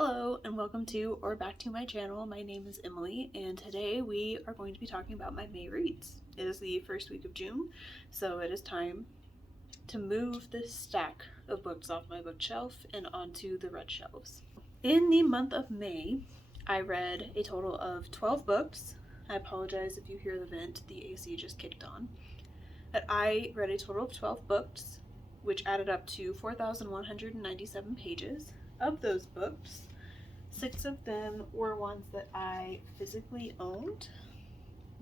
Hello and welcome to or back to my channel. My name is Emily and today we are going to be talking about my May reads. It is the first week of June, so it is time to move this stack of books off my bookshelf and onto the red shelves. In the month of May, I read a total of 12 books. I apologize if you hear the vent, the AC just kicked on. But I read a total of 12 books, which added up to 4,197 pages. Of those books, 6 of them were ones that I physically owned.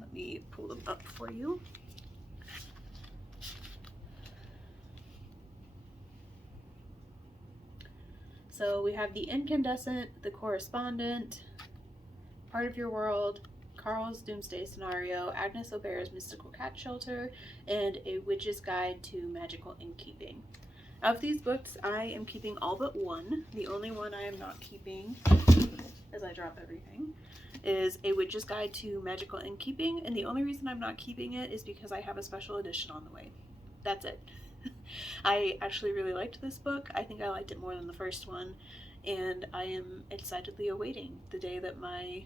Let me pull them up for you. So we have The Incandescent, The Correspondent, Part of Your World, Carl's Doomsday Scenario, Agnes O'Bare's Mystical Cat Shelter, and A Witch's Guide to Magical Innkeeping. Of these books, I am keeping all but one. The only one I am not keeping, as I drop everything, is A Witch's Guide to Magical Innkeeping, and the only reason I'm not keeping it is because I have a special edition on the way. That's it. I actually really liked this book. I think I liked it more than the first one, and I am excitedly awaiting the day that my,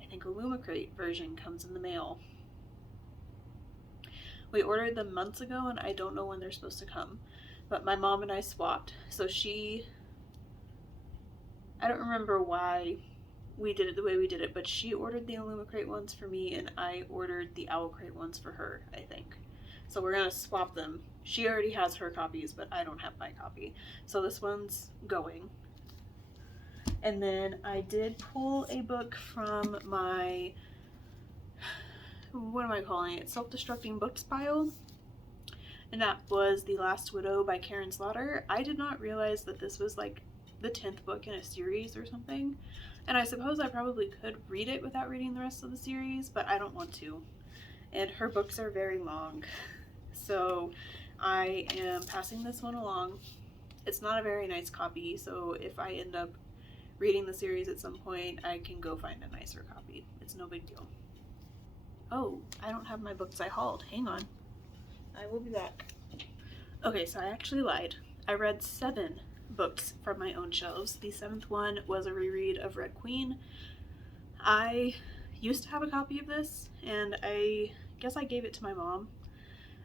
I think, Illumicrate version comes in the mail. We ordered them months ago, and I don't know when they're supposed to come. But my mom and I swapped, so I don't remember why we did it the way we did it, but she ordered the Illumicrate ones for me, and I ordered the Owlcrate ones for her, I think. So we're gonna swap them. She already has her copies, but I don't have my copy. So this one's going. And then I did pull a book from my, what am I calling it? Self-destructing books pile. And that was The Last Widow by Karen Slaughter. I did not realize that this was like the 10th book in a series or something. And I suppose I probably could read it without reading the rest of the series, but I don't want to. And her books are very long. So I am passing this one along. It's not a very nice copy, so if I end up reading the series at some point, I can go find a nicer copy. It's no big deal. Oh, I don't have my books I hauled. Hang on. I will be back. Okay, so I actually lied. I read 7 books from my own shelves. The 7th one was a reread of Red Queen. I used to have a copy of this, and I guess I gave it to my mom,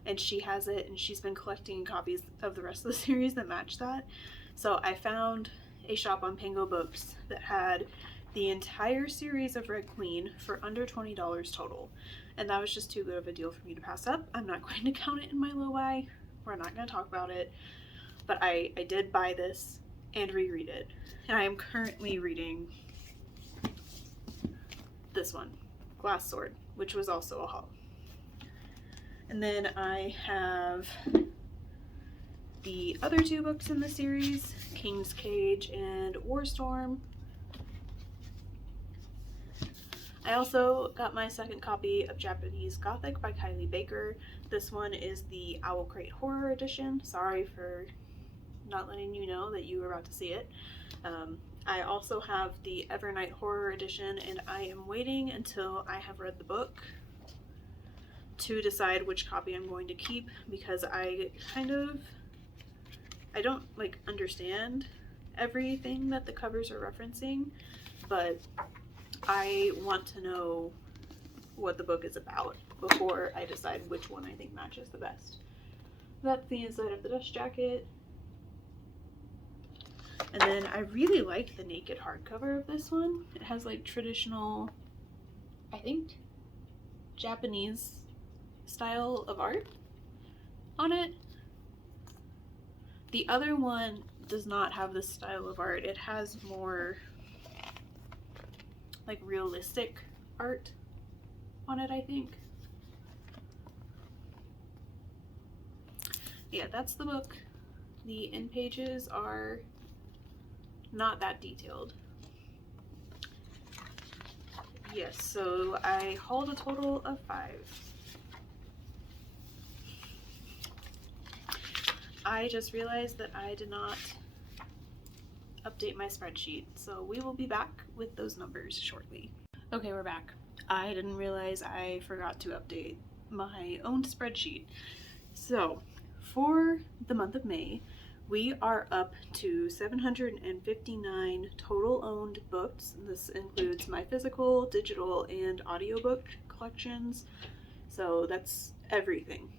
and she has it, and she's been collecting copies of the rest of the series that match that. So I found a shop on Pango Books that had the entire series of Red Queen for under $20 total. And that was just too good of a deal for me to pass up. I'm not going to count it in my low buy. We're not going to talk about it. But I did buy this and reread it. And I am currently reading this one, Glass Sword, which was also a haul. And then I have the other 2 books in the series, King's Cage and Warstorm. I also got my second copy of Japanese Gothic by Kylie Baker. This one is the Owlcrate Horror Edition. Sorry for not letting you know that you were about to see it. I also have the Evernight Horror Edition, and I am waiting until I have read the book to decide which copy I'm going to keep, because I don't like understand everything that the covers are referencing, but I want to know what the book is about before I decide which one I think matches the best. That's the inside of the dust jacket. And then I really like the naked hardcover of this one. It has like traditional, I think, Japanese style of art on it. The other one does not have this style of art. It has more like realistic art on it, I think. Yeah, that's the book. The end pages are not that detailed. Yes, so I hauled a total of 5. I just realized that I did not update my spreadsheet, so we will be back with those numbers shortly. Okay, we're back. I didn't realize I forgot to update my own spreadsheet. So, for the month of May, We are up to 759 total owned books. This includes my physical, digital, and audiobook collections. So that's everything.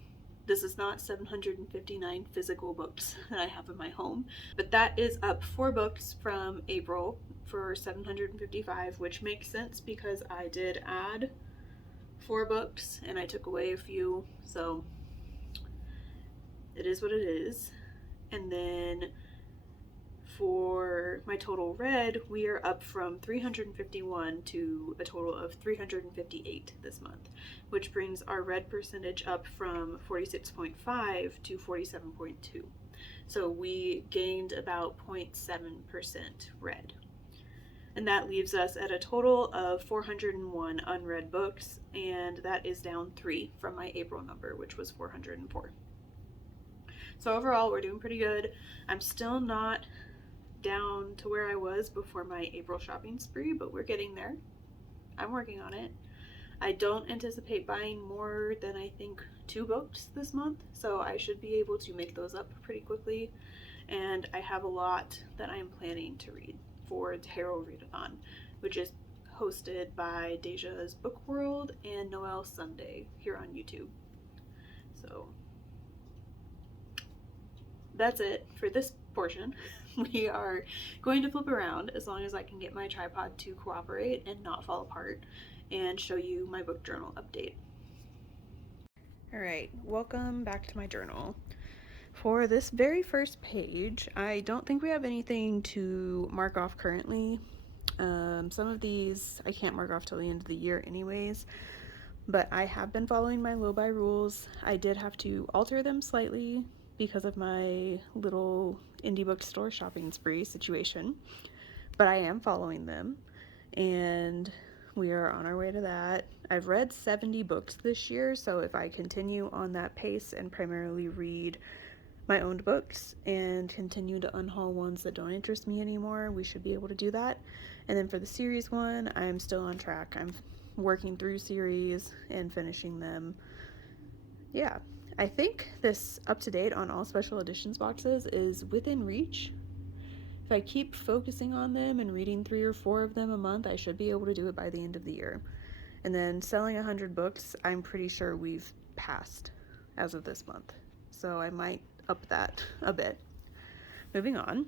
This is not 759 physical books that I have in my home, but that is up 4 books from April for 755, which makes sense because I did add 4 books and I took away a few, so it is what it is. And then for my total read, we are up from 351 to a total of 358 this month, which brings our read percentage up from 46.5 to 47.2. So we gained about 0.7% read. And that leaves us at a total of 401 unread books, and that is down 3 from my April number, which was 404. So overall, we're doing pretty good. I'm still not down to where I was before my April shopping spree, but we're getting there. I'm working on it. I don't anticipate buying more than I think 2 books this month, so I should be able to make those up pretty quickly. And I have a lot that I'm planning to read for Tarot Readathon, which is hosted by Deja's Book World and Noelle Sunday here on YouTube. So that's it for this portion. We are going to flip around as long as I can get my tripod to cooperate and not fall apart, and show you my book journal update. Alright, welcome back to my journal. For this very first page, I don't think we have anything to mark off currently. Some of these I can't mark off till the end of the year anyways, but I have been following my low buy rules. I did have to alter them slightly because of my little indie bookstore shopping spree situation, but I am following them, and we are on our way to that. I've read 70 books this year, so if I continue on that pace and primarily read my owned books and continue to unhaul ones that don't interest me anymore, we should be able to do that. And then for the series one, I'm still on track. I'm working through series and finishing them. Yeah, I think this up to date on all special editions boxes is within reach. If I keep focusing on them and reading 3 or 4 of them a month, I should be able to do it by the end of the year. And then selling 100 books, I'm pretty sure we've passed as of this month. So I might up that a bit. Moving on,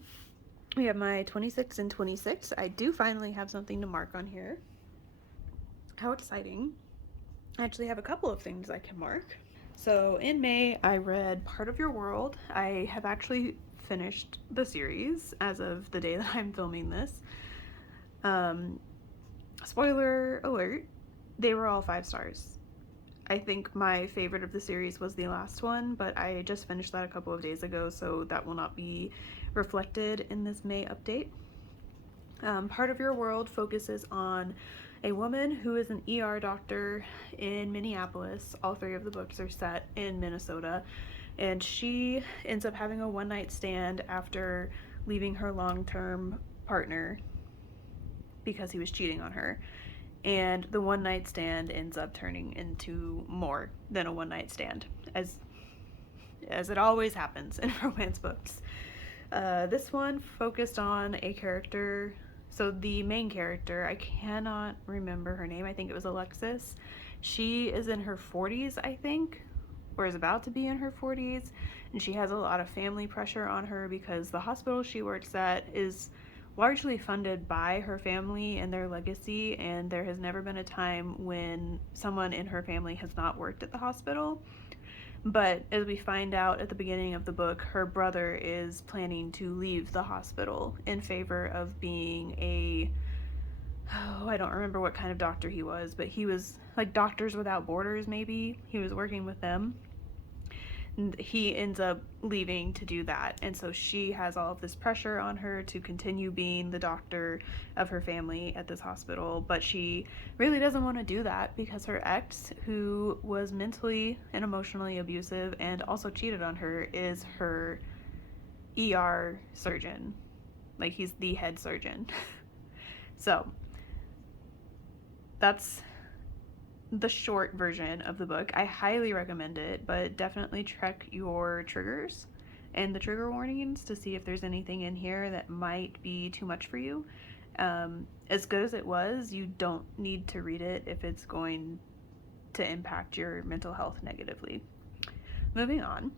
we have my 26 and 26. I do finally have something to mark on here. How exciting. I actually have a couple of things I can mark. So in May, I read Part of Your World. I have actually finished the series as of the day that I'm filming this. Spoiler alert, they were all 5 stars. I think my favorite of the series was the last one, but I just finished that a couple of days ago, so that will not be reflected in this May update. Part of Your World focuses on a woman who is an ER doctor in Minneapolis. All 3 of the books are set in Minnesota, and she ends up having a one-night stand after leaving her long-term partner because he was cheating on her. And the one-night stand ends up turning into more than a one-night stand, as it always happens in romance books. This one focused on a character. So the main character, I cannot remember her name. I think it was Alexis. She is in her 40s, I think, or is about to be in her 40s, and she has a lot of family pressure on her because the hospital she works at is largely funded by her family and their legacy, and there has never been a time when someone in her family has not worked at the hospital. But as we find out at the beginning of the book, her brother is planning to leave the hospital in favor of being I don't remember what kind of doctor he was, but he was like Doctors Without Borders, maybe. He was working with them. He ends up leaving to do that, and so she has all of this pressure on her to continue being the doctor of her family at this hospital, but she really doesn't want to do that because her ex, who was mentally and emotionally abusive and also cheated on her, is her ER surgeon. Like, he's the head surgeon. So that's the short version of the book. I highly recommend it, but definitely check your triggers and the trigger warnings to see if there's anything in here that might be too much for you. As good as it was, you don't need to read it if it's going to impact your mental health negatively. Moving on.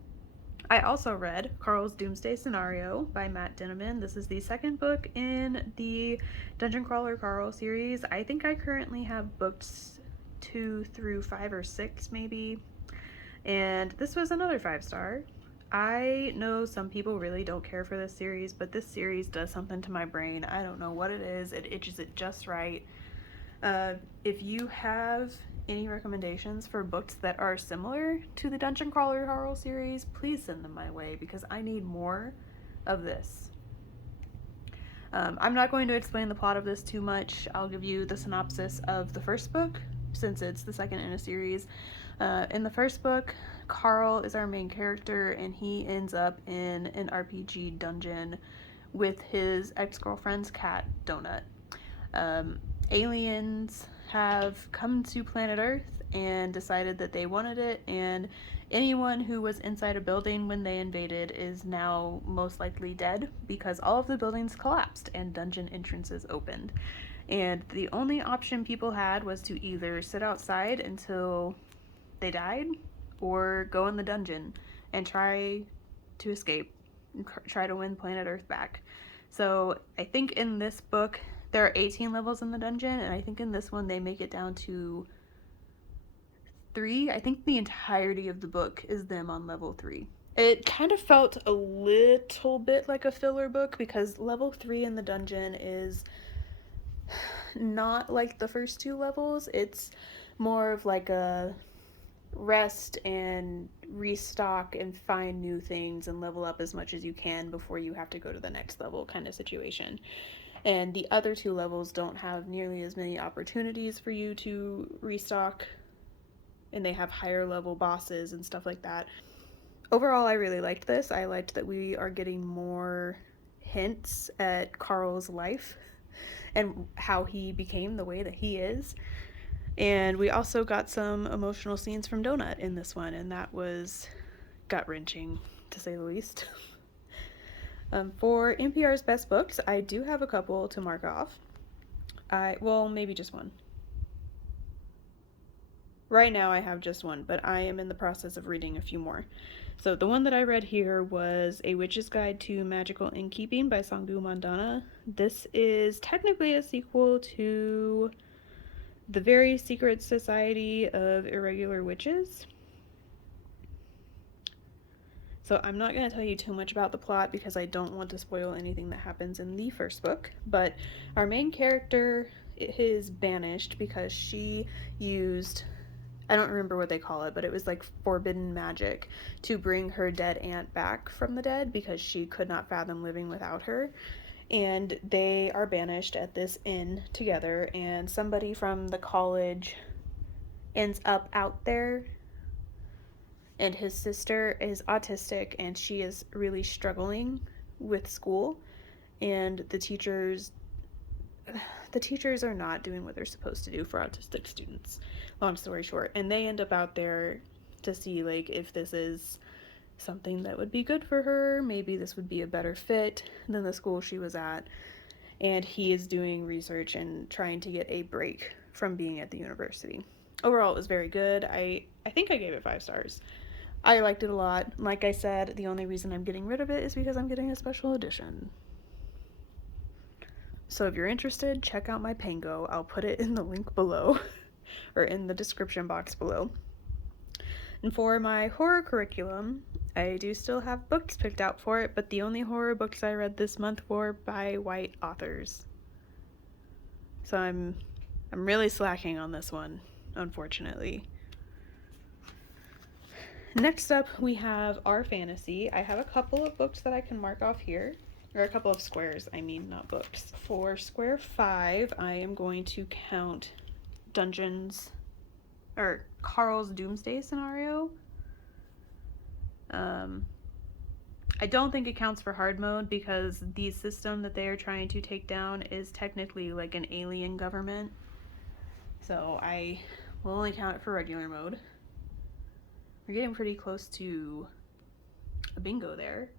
I also read Carl's Doomsday Scenario by Matt Dinniman. This is the second book in the Dungeon Crawler Carl series. I think I currently have books 2 through 5 or 6 maybe. And this was another 5-star. I know some people really don't care for this series, but this series does something to my brain. I don't know what it is. It itches it just right. If you have any recommendations for books that are similar to the Dungeon Crawler Horror series, please send them my way because I need more of this. I'm not going to explain the plot of this too much. I'll give you the synopsis of the first book since it's the second in a series. In the first book, Carl is our main character and he ends up in an RPG dungeon with his ex-girlfriend's cat, Donut. Aliens have come to planet Earth and decided that they wanted it, and anyone who was inside a building when they invaded is now most likely dead because all of the buildings collapsed and dungeon entrances opened. And the only option people had was to either sit outside until they died or go in the dungeon and try to escape and try to win planet Earth back. So I think in this book there are 18 levels in the dungeon, and I think in this one they make it down to 3. I think the entirety of the book is them on level 3. It kind of felt a little bit like a filler book because level 3 in the dungeon is not like the first 2 levels. It's more of like a rest and restock and find new things and level up as much as you can before you have to go to the next level kind of situation. And the other 2 levels don't have nearly as many opportunities for you to restock, and they have higher level bosses and stuff like that. Overall, I really liked this. I liked that we are getting more hints at Carl's life and how he became the way that he is. And we also got some emotional scenes from Donut in this one, and that was gut-wrenching, to say the least. For NPR's Best Books, I do have a couple to mark off. Well, maybe just one. Right now I have just one, but I am in the process of reading a few more. So the one that I read here was A Witch's Guide to Magical Innkeeping by Sanggu Mandana. This is technically a sequel to The Very Secret Society of Irregular Witches. So I'm not going to tell you too much about the plot because I don't want to spoil anything that happens in the first book, but our main character is banished because she used, I don't remember what they call it, but it was like forbidden magic to bring her dead aunt back from the dead because she could not fathom living without her. And they are banished at this inn together, and somebody from the college ends up out there, and his sister is autistic and she is really struggling with school, and the teachers are not doing what they're supposed to do for autistic students, long story short, and they end up out there to see like if this is something that would be good for her, maybe this would be a better fit than the school she was at, and he is doing research and trying to get a break from being at the university. Overall, it was very good. I think I gave it 5 stars. I liked it a lot. Like I said, the only reason I'm getting rid of it is because I'm getting a special edition. So if you're interested, check out my Pango. I'll put it in the link below, or in the description box below. And for my horror curriculum, I do still have books picked out for it, but the only horror books I read this month were by white authors. So I'm really slacking on this one, unfortunately. Next up, we have Our Fantasy. I have a couple of books that I can mark off here. Or a couple of squares, I mean, not books. For square 5, I am going to count Carl's Doomsday Scenario. I don't think it counts for hard mode because the system that they are trying to take down is technically like an alien government. So I will only count it for regular mode. We're getting pretty close to a bingo there.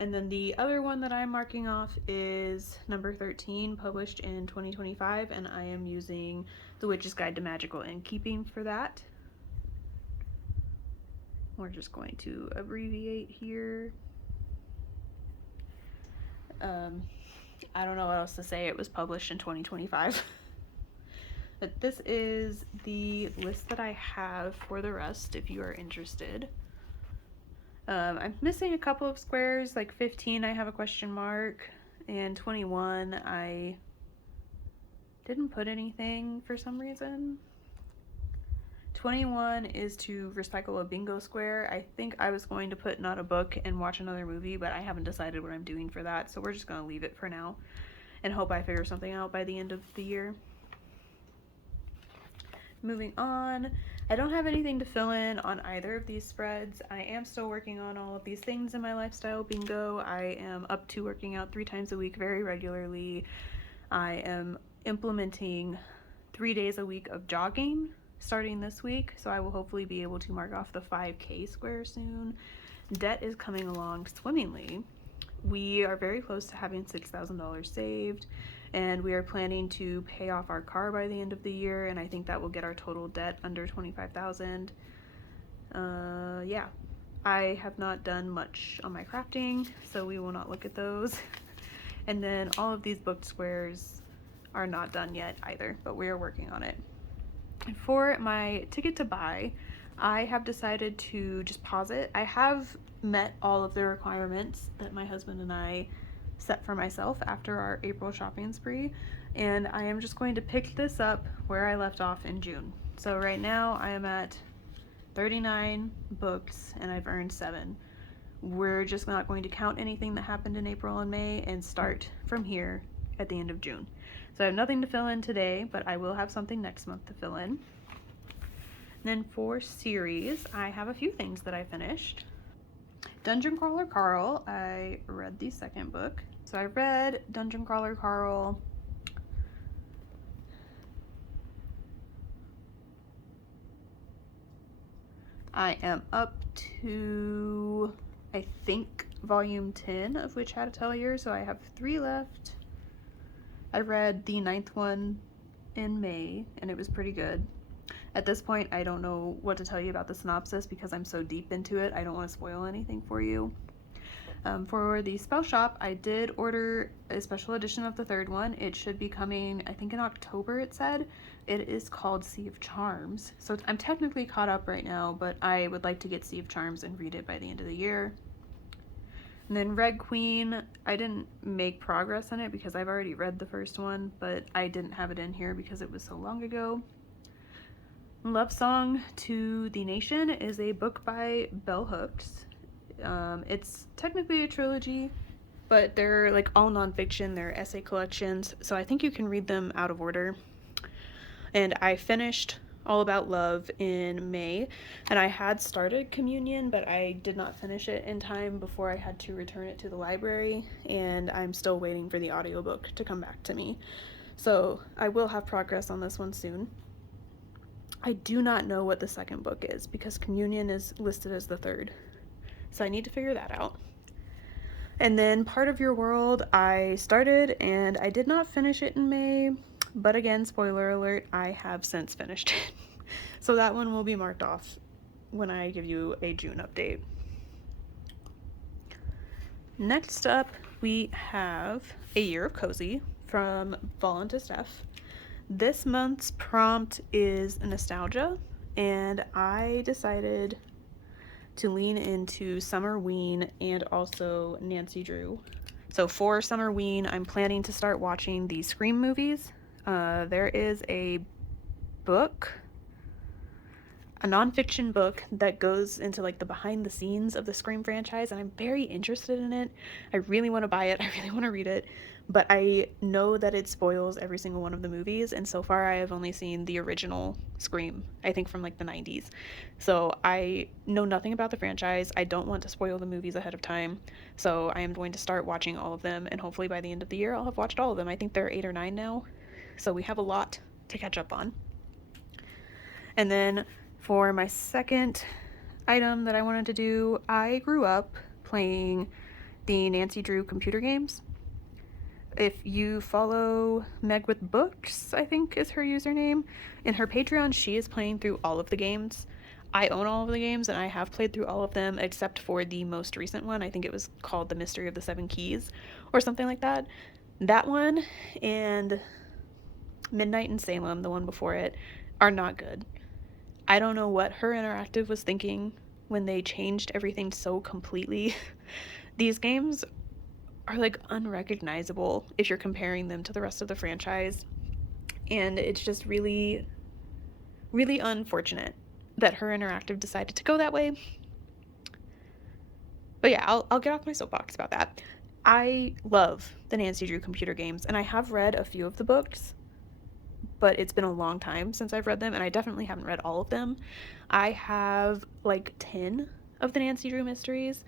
And then the other one that I'm marking off is number 13, published in 2025, and I am using The Witch's Guide to Magical Innkeeping for that. We're just going to abbreviate here. I don't know what else to say. It was published in 2025. But this is the list that I have for the rest, if you are interested. I'm missing a couple of squares, like 15 I have a question mark, and 21 I didn't put anything for some reason. 21 is to recycle a bingo square. I think I was going to put not a book and watch another movie, but I haven't decided what I'm doing for that, so we're just going to leave it for now and hope I figure something out by the end of the year. Moving on, I don't have anything to fill in on either of these spreads. I am still working on all of these things in my lifestyle bingo. I am up to working out 3 times a week very regularly. I am implementing 3 days a week of jogging starting this week, so I will hopefully be able to mark off the 5K square soon. Debt is coming along swimmingly. We are very close to having $6,000 saved, and we are planning to pay off our car by the end of the year, and I think that will get our total debt under $25,000. Yeah, I have not done much on my crafting, so we will not look at those. And then all of these booked squares are not done yet either, but we are working on it. And for my ticket to buy, I have decided to just pause it. I have met all of the requirements that my husband and I set for myself after our April shopping spree, and I am just going to pick this up where I left off in June. So right now I am at 39 books and I've earned 7. We're just not going to count anything that happened in April and May and start from here at the end of June. So I have nothing to fill in today, but I will have something next month to fill in. And then for series, I have a few things that I finished. Dungeon Crawler Carl, I read the second book. So I read Dungeon Crawler Carl I am up to, I think, volume 10 of Witch Hat Atelier, so I have 3 left. I read the 9th one in May, and it was pretty good. At this point, I don't know what to tell you about the synopsis because I'm so deep into it. I don't want to spoil anything for you. For the spell shop, I did order a special edition of the 3rd one. It should be coming, I think in October it said. It is called Sea of Charms. So I'm technically caught up right now, but I would like to get Sea of Charms and read it by the end of the year. And then Red Queen, I didn't make progress on it because I've already read the first one, but I didn't have it in here because it was so long ago. Love Song to the Nation is a book by Bell Hooks. It's technically a trilogy, but they're like all nonfiction, they're essay collections, so I think you can read them out of order. And I finished All About Love in May, and I had started Communion, but I did not finish it in time before I had to return it to the library, and I'm still waiting for the audiobook to come back to me. So I will have progress on this one soon. I do not know what the second book is because Communion is listed as the 3rd. So I need to figure that out. And then Part of Your World, I started and I did not finish it in May, but again, spoiler alert, I have since finished it. So that one will be marked off when I give you a June update. Next up, we have A Year of Cozy from Fallen to Steph. This month's prompt is nostalgia, and I decided to lean into Summerween and also Nancy Drew. So for Summerween, I'm planning to start watching the Scream movies. There is a book, a nonfiction book that goes into like the behind the scenes of the Scream franchise, and I'm very interested in it. I really want to buy it. I really want to read it, but I know that it spoils every single one of the movies, and so far I have only seen the original Scream, I think from like the 90s. So I know nothing about the franchise. I don't want to spoil the movies ahead of time, so I am going to start watching all of them, and hopefully by the end of the year I'll have watched all of them. I think there are 8 or 9 now, so we have a lot to catch up on. And then for my second item that I wanted to do, I grew up playing the Nancy Drew computer games. If you follow Meg with Books, I think is her username, in her Patreon, she is playing through all of the games. I own all of the games, and I have played through all of them except for the most recent one. I think it was called The Mystery of the Seven Keys or something like that. That one and Midnight in Salem, the one before it, are not good. I don't know what Her Interactive was thinking when they changed everything so completely. These games are like unrecognizable if you're comparing them to the rest of the franchise, and it's just really, really unfortunate that Her Interactive decided to go that way. But yeah, I'll get off my soapbox about that. I love the Nancy Drew computer games, and I have read a few of the books, but it's been a long time since I've read them, and I definitely haven't read all of them. I have like 10 of the Nancy Drew mysteries.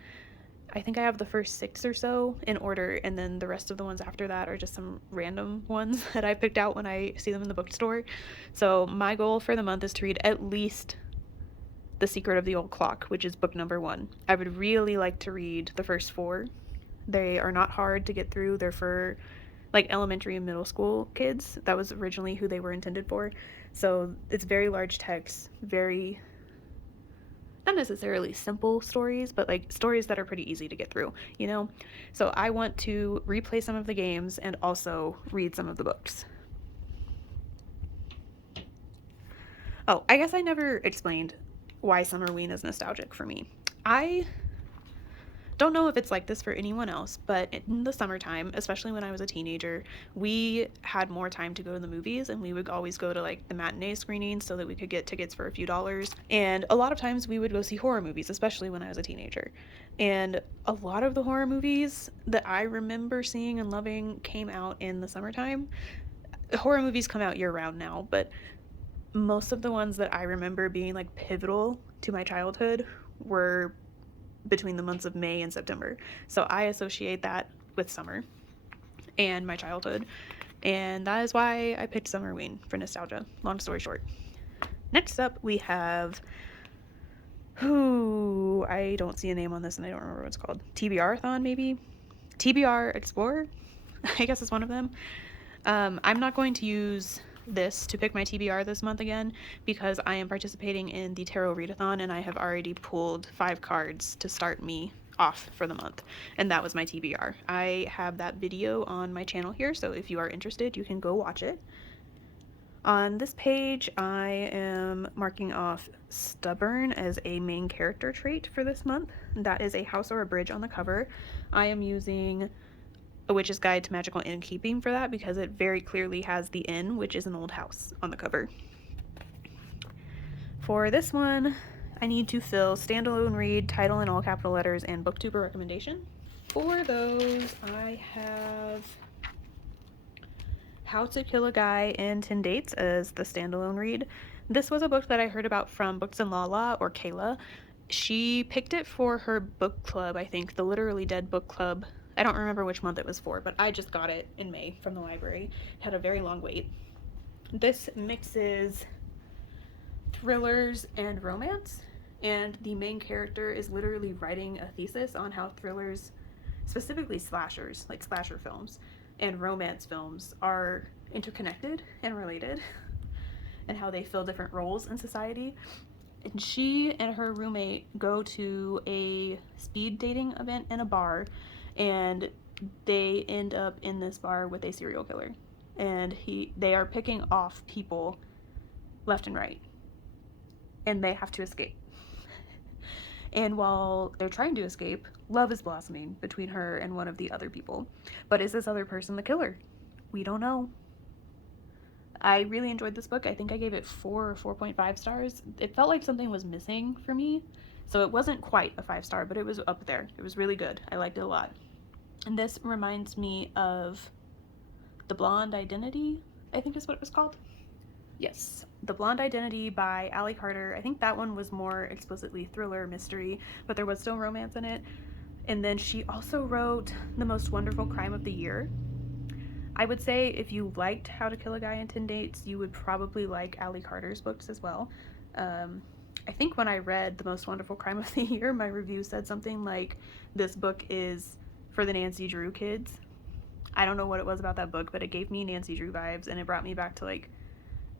I think I have the first 6 or so in order, and then the rest of the ones after that are just some random ones that I picked out when I see them in the bookstore. So my goal for the month is to read at least The Secret of the Old Clock, which is book number 1. I would really like to read the first 4. They are not hard to get through. They're for like elementary and middle school kids. That was originally who they were intended for. So it's very large text, very, not necessarily simple stories, but like stories that are pretty easy to get through, you know? So I want to replay some of the games and also read some of the books. Oh, I guess I never explained why Summerween is nostalgic for me. I don't know if it's like this for anyone else, but in the summertime, especially when I was a teenager, we had more time to go to the movies, and we would always go to like the matinee screenings so that we could get tickets for a few dollars. And a lot of times we would go see horror movies, especially when I was a teenager. And a lot of the horror movies that I remember seeing and loving came out in the summertime. Horror movies come out year round now, but most of the ones that I remember being like pivotal to my childhood were between the months of May and September. So I associate that with summer and my childhood, and that is why I picked Summerween for nostalgia. Long story short. Next up we have, I don't see a name on this and I don't remember what it's called. TBR-thon, maybe? TBR Explorer? I guess it's one of them. I'm not going to use this to pick my TBR this month again because I am participating in the Tarot Readathon, and I have already pulled 5 cards to start me off for the month, and that was my TBR. I have that video on my channel here, so if you are interested, you can go watch it. On this page, I am marking off Stubborn as a main character trait for this month. That is a house or a bridge on the cover. I am using A Witch's Guide to Magical Innkeeping for that because it very clearly has the inn, which is an old house, on the cover. For this one, I need to fill standalone read, title in all capital letters, and booktuber recommendation. For those, I have How to Kill a Guy in 10 Dates as the standalone read. This was a book that I heard about from Books and Lala, or Kayla. She picked it for her book club, I think, the Literally Dead book club. I don't remember which month it was for, but I just got it in May from the library. It had a very long wait. This mixes thrillers and romance, and the main character is literally writing a thesis on how thrillers, specifically slashers, like slasher films, and romance films are interconnected and related, and how they fill different roles in society. And she and her roommate go to a speed dating event in a bar, and they end up in this bar with a serial killer, and they are picking off people left and right, and they have to escape. And while they're trying to escape, love is blossoming between her and one of the other people. But is this other person the killer? We don't know. I really enjoyed this book. I think I gave it 4 or 4.5 stars. It felt like something was missing for me, so it wasn't quite a 5-star, but it was up there. It was really good. I liked it a lot. And this reminds me of The Blonde Identity, I think is what it was called. Yes, The Blonde Identity by Ally Carter. I think that one was more explicitly thriller mystery, but there was still romance in it. And then she also wrote The Most Wonderful Crime of the Year. I would say if you liked How to Kill a Guy in 10 Dates, you would probably like Ally Carter's books as well. I think when I read The Most Wonderful Crime of the Year, my review said something like, this book is for the Nancy Drew kids. I don't know what it was about that book, but it gave me Nancy Drew vibes, and it brought me back to like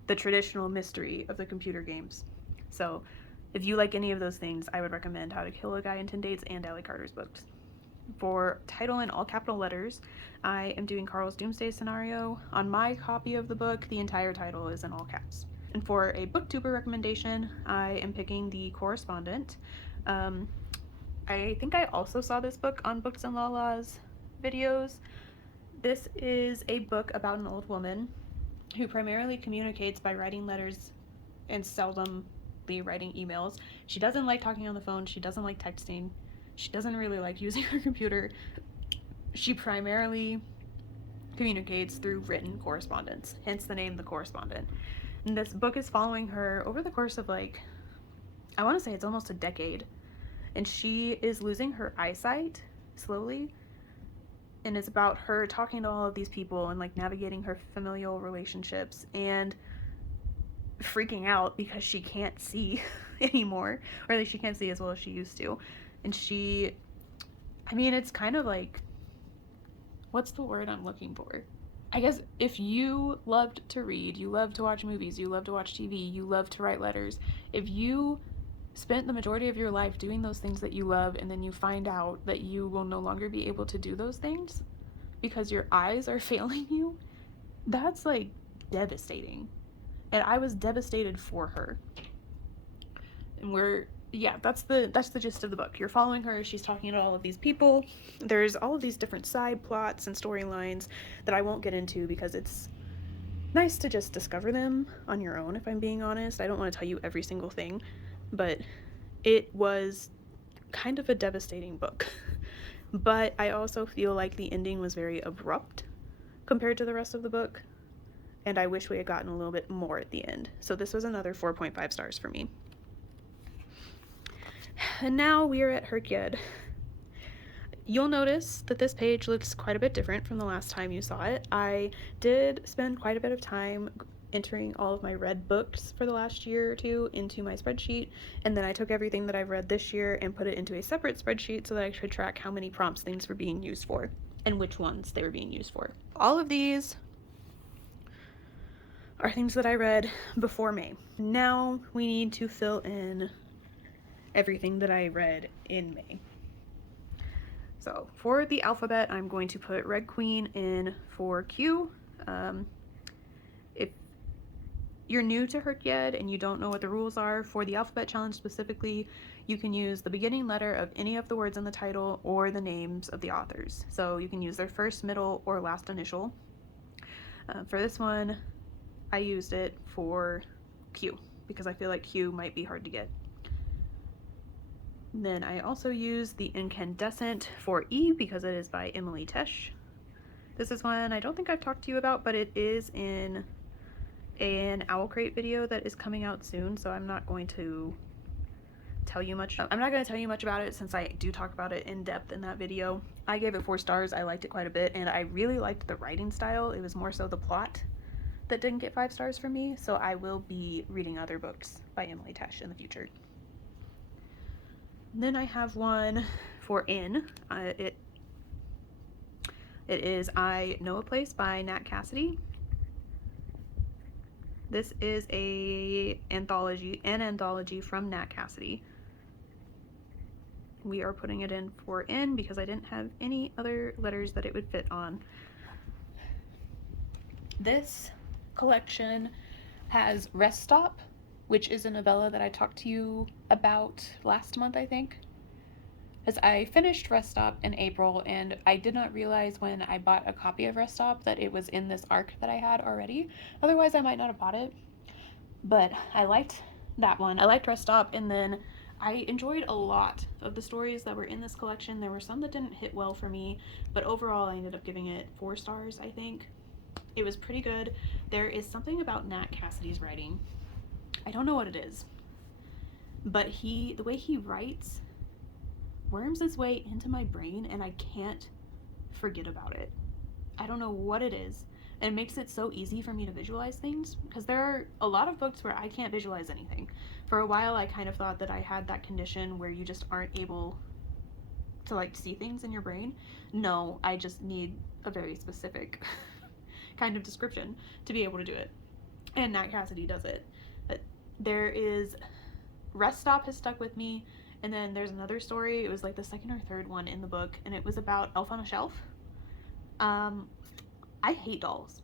the traditional mystery of the computer games. So if you like any of those things, I would recommend How to Kill a Guy in 10 Days and Ally Carter's books. For title in all capital letters, I am doing Carl's Doomsday Scenario. On my copy of the book, the entire title is in all caps. And for a booktuber recommendation, I am picking The Correspondent. I think I also saw this book on Books and Lala's videos. This is a book about an old woman who primarily communicates by writing letters and seldomly writing emails. She doesn't like talking on the phone. She doesn't like texting. She doesn't really like using her computer. She primarily communicates through written correspondence, hence the name The Correspondent. And this book is following her over the course of like, I want to say it's almost a decade. And she is losing her eyesight slowly. And it's about her talking to all of these people and like navigating her familial relationships and freaking out because she can't see anymore, or at least she can't see as well as she used to. And it's kind of like, what's the word I'm looking for? I guess if you loved to read, you love to watch movies, you love to watch TV, you love to write letters, if you spent the majority of your life doing those things that you love, and then you find out that you will no longer be able to do those things because your eyes are failing you, that's like devastating. And I was devastated for her. And that's the gist of the book. You're following her, she's talking to all of these people. There's all of these different side plots and storylines that I won't get into because it's nice to just discover them on your own, if I'm being honest. I don't want to tell you every single thing, but it was kind of a devastating book. But I also feel like the ending was very abrupt compared to the rest of the book, and I wish we had gotten a little bit more at the end. So this was another 4.5 stars for me. And now we are at Herkyed. You'll notice that this page looks quite a bit different from the last time you saw it. I did spend quite a bit of time entering all of my read books for the last year or two into my spreadsheet, and then I took everything that I've read this year and put it into a separate spreadsheet so that I could track how many prompts things were being used for and which ones they were being used for. All of these are things that I read before May. Now we need to fill in everything that I read in May. So for the alphabet, I'm going to put Red Queen in for Q. If you're new to Herkyed and you don't know what the rules are, for the alphabet challenge specifically, you can use the beginning letter of any of the words in the title or the names of the authors. So you can use their first, middle, or last initial. For this one, I used it for Q because I feel like Q might be hard to get. Then I also used The Incandescent for E because it is by Emily Tesh. This is one I don't think I've talked to you about, but it is in an Owl Crate video that is coming out soon, so I'm not going to tell you much. I'm not going to tell you much about it since I do talk about it in depth in that video. I gave it 4 stars. I liked it quite a bit, and I really liked the writing style. It was more so the plot that didn't get 5 stars from me, so I will be reading other books by Emily Tesh in the future. Then I have one for N. It is I Know a Place by Nat Cassidy. This is an anthology from Nat Cassidy. We are putting it in for N because I didn't have any other letters that it would fit on. This collection has Rest Stop, which is a novella that I talked to you about last month, I think. As I finished Rest Stop in April, and I did not realize when I bought a copy of Rest Stop that it was in this arc that I had already. Otherwise, I might not have bought it. But I liked that one. I liked Rest Stop, and then I enjoyed a lot of the stories that were in this collection. There were some that didn't hit well for me, but overall I ended up giving it 4 stars, I think. It was pretty good. There is something about Nat Cassidy's writing. I don't know what it is, but the way he writes worms its way into my brain and I can't forget about it. I don't know what it is, and it makes it so easy for me to visualize things, because there are a lot of books where I can't visualize anything. For a while I kind of thought that I had that condition where you just aren't able to like see things in your brain. No, I just need a very specific kind of description to be able to do it. And Nat Cassidy does it. But there is Rest Stop has stuck with me, and then there's another story. It was like the second or third one in the book, and it was about Elf on a Shelf. I hate dolls.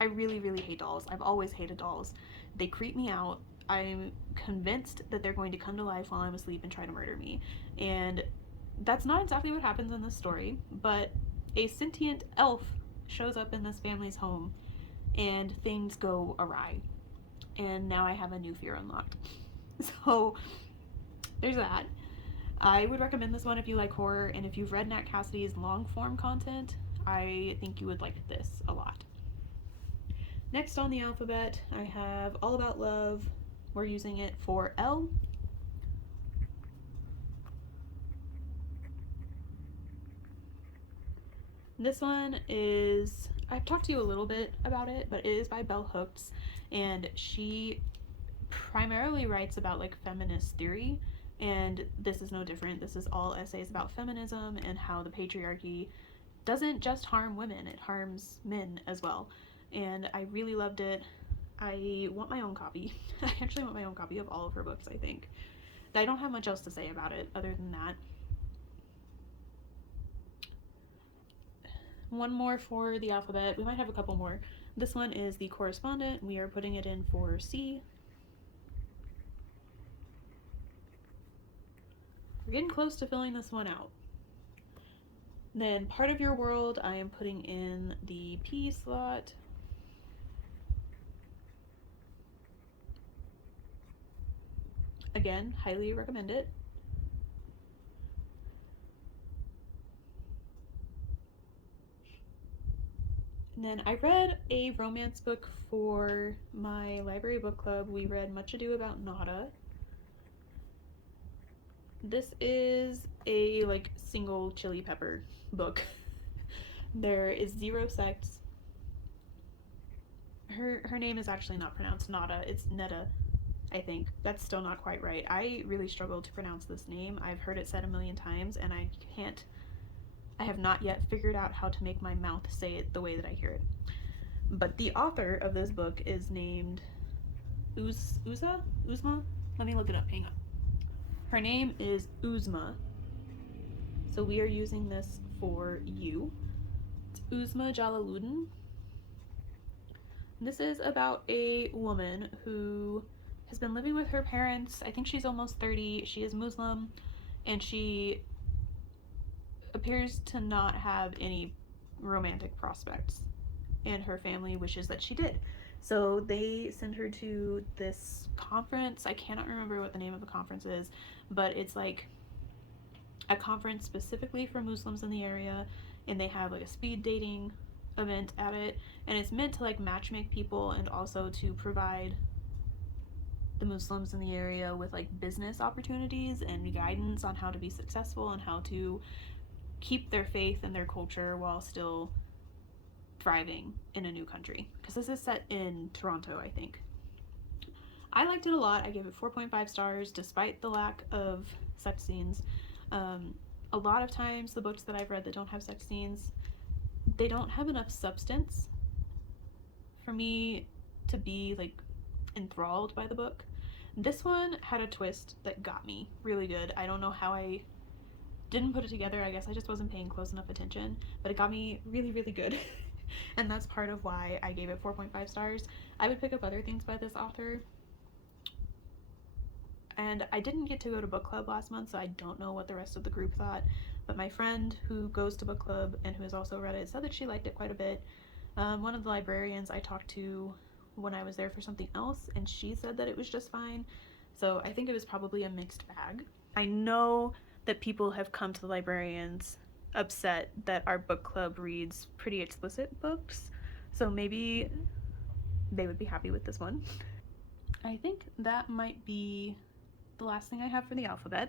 I really, really hate dolls. I've always hated dolls. They creep me out. I'm convinced that they're going to come to life while I'm asleep and try to murder me. And that's not exactly what happens in this story, but a sentient elf shows up in this family's home and things go awry. And now I have a new fear unlocked. So there's that. I would recommend this one if you like horror, and if you've read Nat Cassidy's long form content, I think you would like this a lot. Next on the alphabet, I have All About Love. We're using it for L. This one is, I've talked to you a little bit about it, but it is by Bell Hooks, and she primarily writes about like feminist theory, and this is no different. This is all essays about feminism and how the patriarchy doesn't just harm women, it harms men as well. And I really loved it. I want my own copy. I actually want my own copy of all of her books, I think. I don't have much else to say about it other than that. One more for the alphabet. We might have a couple more. This one is The Correspondent. We are putting it in for C. We're getting close to filling this one out. Then Part of Your World, I am putting in the P slot. Again, highly recommend it. And then I read a romance book for my library book club. We read Much Ado About Nada. This is a like single chili pepper book. There is zero sex. Her name is actually not pronounced Nada, it's Netta, I think. That's still not quite right. I really struggle to pronounce this name. I've heard it said a million times and I have not yet figured out how to make my mouth say it the way that I hear it. But the author of this book is named Uzma? Let me look it up, hang on. Her name is Uzma. So we are using this for you. It's Uzma Jalaluddin. This is about a woman who has been living with her parents. I think she's almost 30. She is Muslim, and she appears to not have any romantic prospects, and her family wishes that she did. So they send her to this conference. I cannot remember what the name of the conference is, but it's like a conference specifically for Muslims in the area, and they have like a speed dating event at it, and it's meant to like matchmake people and also to provide the Muslims in the area with like business opportunities and guidance on how to be successful and how to keep their faith and their culture while still thriving in a new country, because this is set in Toronto, I think. I liked it a lot. I gave it 4.5 stars despite the lack of sex scenes. A lot of times the books that I've read that don't have sex scenes, they don't have enough substance for me to be like enthralled by the book. This one had a twist that got me really good. I don't know how I didn't put it together. I guess I just wasn't paying close enough attention, but it got me really, really good. And that's part of why I gave it 4.5 stars. I would pick up other things by this author. And I didn't get to go to book club last month, so I don't know what the rest of the group thought. But my friend who goes to book club and who has also read it said that she liked it quite a bit. One of the librarians I talked to when I was there for something else, and she said that it was just fine. So I think it was probably a mixed bag. I know that people have come to the librarians upset that our book club reads pretty explicit books, so maybe they would be happy with this one. I think that might be the last thing I have for the alphabet.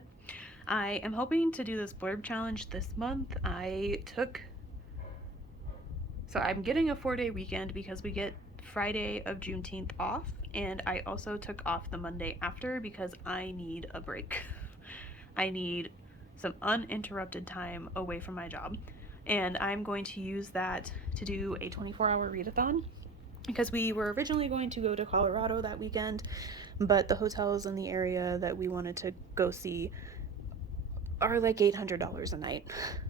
I am hoping to do this blurb challenge this month. So I'm getting a 4-day weekend because we get Friday of Juneteenth off, and I also took off the Monday after because I need a break. I need some uninterrupted time away from my job. And I'm going to use that to do a 24-hour readathon, because we were originally going to go to Colorado that weekend, but the hotels in the area that we wanted to go see are like $800 a night,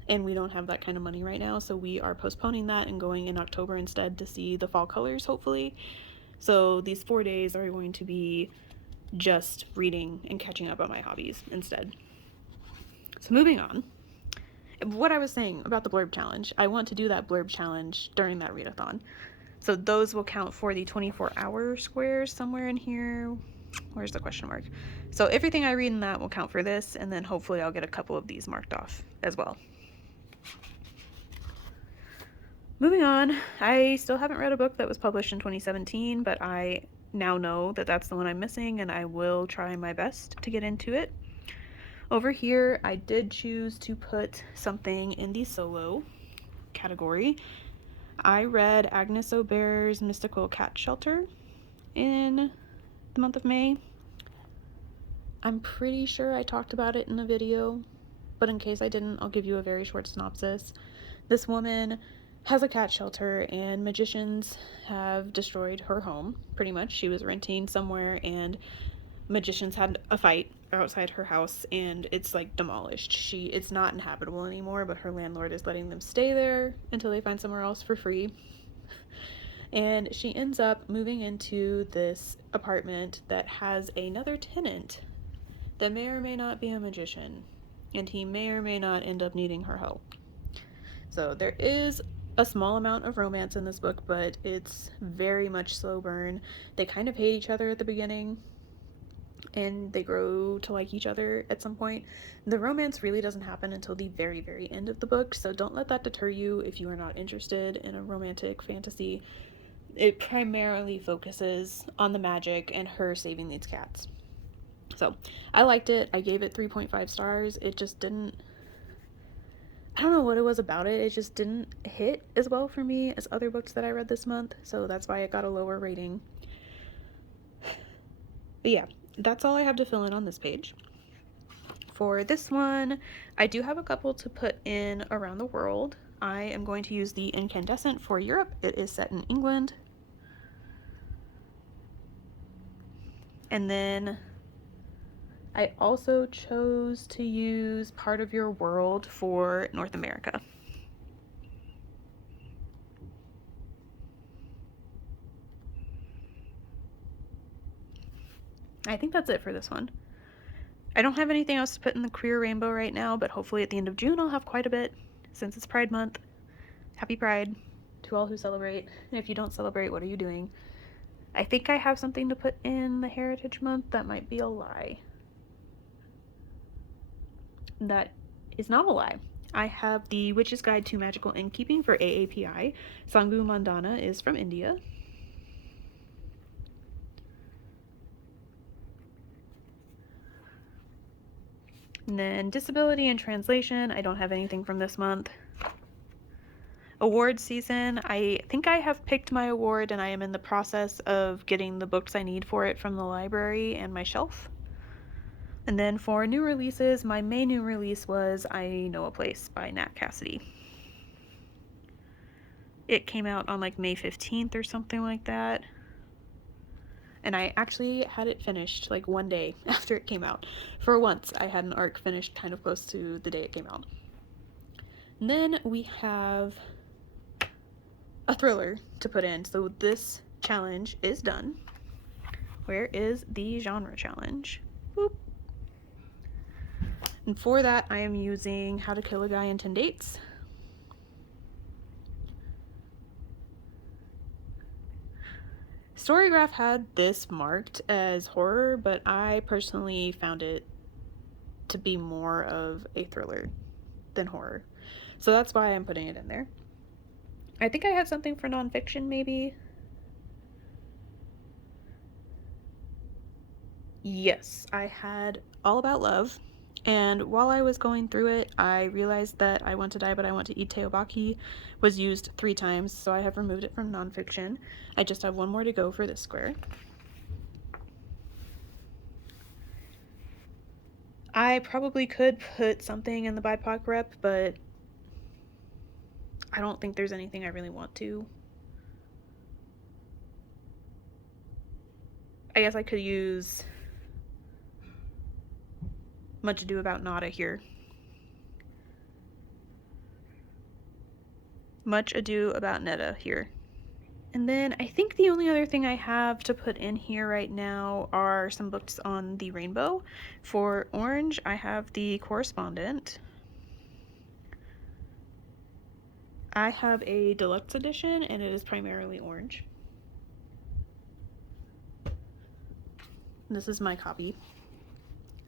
and we don't have that kind of money right now, so we are postponing that and going in October instead to see the fall colors, hopefully. So these 4 days are going to be just reading and catching up on my hobbies instead. So moving on, what I was saying about the blurb challenge, I want to do that blurb challenge during that readathon. So those will count for the 24-hour squares somewhere in here. Where's the question mark? So everything I read in that will count for this, and then hopefully I'll get a couple of these marked off as well. Moving on, I still haven't read a book that was published in 2017, but I now know that that's the one I'm missing, and I will try my best to get into it. Over here, I did choose to put something in the solo category. I read Agnes O'Bear's Mystical Cat Shelter in the month of May. I'm pretty sure I talked about it in a video, but in case I didn't, I'll give you a very short synopsis. This woman has a cat shelter, and magicians have destroyed her home, pretty much. She was renting somewhere, and magicians had a fight outside her house, and it's like demolished. It's not inhabitable anymore, but her landlord is letting them stay there until they find somewhere else for free. And she ends up moving into this apartment that has another tenant that may or may not be a magician, and he may or may not end up needing her help. So there is a small amount of romance in this book, but it's very much slow burn. They kind of hate each other at the beginning, and they grow to like each other at some point. The romance really doesn't happen until the very, very end of the book, so don't let that deter you if you are not interested in a romantic fantasy. It primarily focuses on the magic and her saving these cats. So I liked it. I gave it 3.5 stars. It just didn't, I don't know what it was about it. It just didn't hit as well for me as other books that I read this month, so that's why it got a lower rating. But yeah, that's all I have to fill in on this page. For this one, I do have a couple to put in around the world. I am going to use the Incandescent for Europe. It is set in England. And then I also chose to use Part of Your World for North America. I think that's it for this one. I don't have anything else to put in the Queer Rainbow right now, but hopefully at the end of June I'll have quite a bit, since it's Pride Month. Happy Pride to all who celebrate, and if you don't celebrate, what are you doing? I think I have something to put in the Heritage Month. That might be a lie. That is not a lie. I have the Witch's Guide to Magical Innkeeping for AAPI. Sangbu Mandana is from India. And then Disability and Translation, I don't have anything from this month. Award season, I think I have picked my award, and I am in the process of getting the books I need for it from the library and my shelf. And then for new releases, my May new release was I Know a Place by Nat Cassidy. It came out on like May 15th or something like that. And I actually had it finished like one day after it came out. For once, I had an arc finished kind of close to the day it came out. And then we have a thriller to put in. So this challenge is done. Where is the genre challenge? Boop. And for that, I am using How to Kill a Guy in 10 Dates. Storygraph had this marked as horror, but I personally found it to be more of a thriller than horror. So that's why I'm putting it in there. I think I have something for nonfiction, maybe. Yes, I had All About Love. And while I was going through it, I realized that I Want to Die But I Want to Eat Teobaki was used 3 times, so I have removed it from nonfiction. I just have one more to go for this square. I probably could put something in the BIPOC rep, but I don't think there's anything I really want to. I guess I could use Much Ado About Nada here. Much Ado About Nada here. And then I think the only other thing I have to put in here right now are some books on the rainbow. For orange, I have The Correspondent. I have a deluxe edition, and it is primarily orange. This is my copy.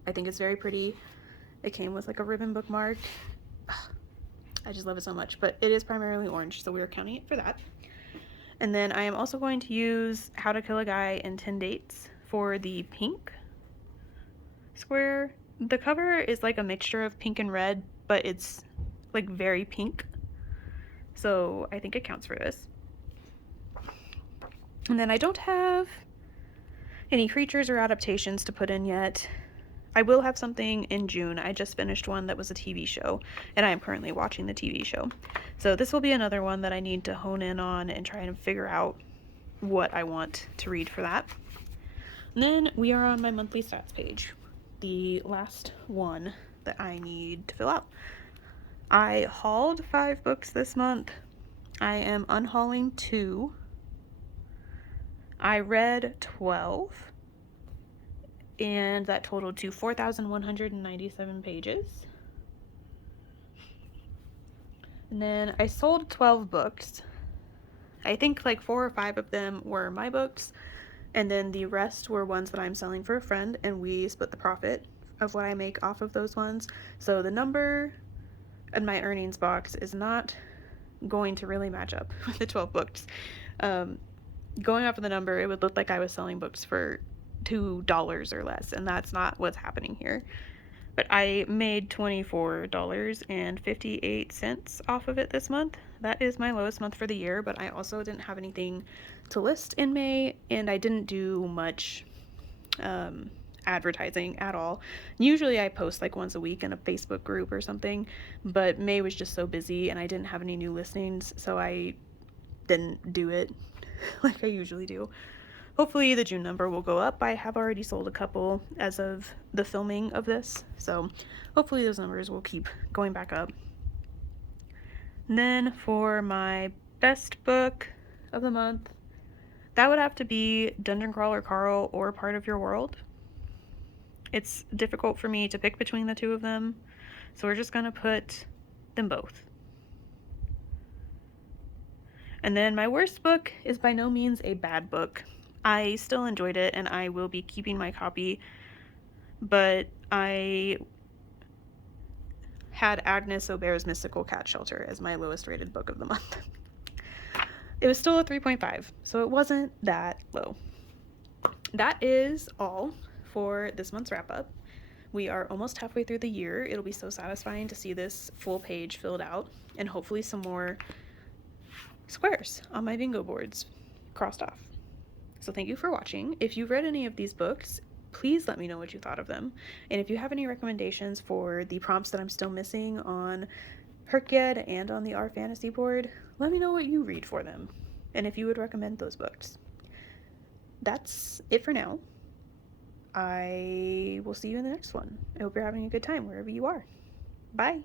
I think it's very pretty. It came with like a ribbon bookmark. I just love it so much, but it is primarily orange, so we are counting it for that. And then I am also going to use How to Kill a Guy in 10 Dates for the pink square. The cover is like a mixture of pink and red, but it's like very pink. So I think it counts for this. And then I don't have any creatures or adaptations to put in yet. I will have something in June. I just finished one that was a TV show, and I am currently watching the TV show. So this will be another one that I need to hone in on and try and figure out what I want to read for that. And then we are on my monthly stats page, the last one that I need to fill out. I hauled 5 books this month. I am unhauling 2. I read 12. And that totaled to 4,197 pages. And then I sold 12 books. I think like 4 or 5 of them were my books, and then the rest were ones that I'm selling for a friend, and we split the profit of what I make off of those ones. So the number in my earnings box is not going to really match up with the 12 books. Going off of the number, it would look like I was selling books for $2 or less, and that's not what's happening here. But I made $24.58 off of it this month. That is my lowest month for the year, but I also didn't have anything to list in May, and I didn't do much advertising at all. Usually I post like once a week in a Facebook group or something, but May was just so busy and I didn't have any new listings, so I didn't do it like I usually do. Hopefully the June number will go up. I have already sold a couple as of the filming of this, so hopefully those numbers will keep going back up. And then for my best book of the month, that would have to be Dungeon Crawler Carl or Part of Your World. It's difficult for me to pick between the two of them, so we're just gonna put them both. And then my worst book is by no means a bad book. I still enjoyed it, and I will be keeping my copy, but I had Agnes Aubert's Mystical Cat Shelter as my lowest rated book of the month. It was still a 3.5, so it wasn't that low. That is all for this month's wrap up. We are almost halfway through the year. It'll be so satisfying to see this full page filled out, and hopefully some more squares on my bingo boards crossed off. So thank you for watching. If you've read any of these books, please let me know what you thought of them. And if you have any recommendations for the prompts that I'm still missing on Herkyed and on the Our Fantasy board, let me know what you read for them and if you would recommend those books. That's it for now. I will see you in the next one. I hope you're having a good time wherever you are. Bye.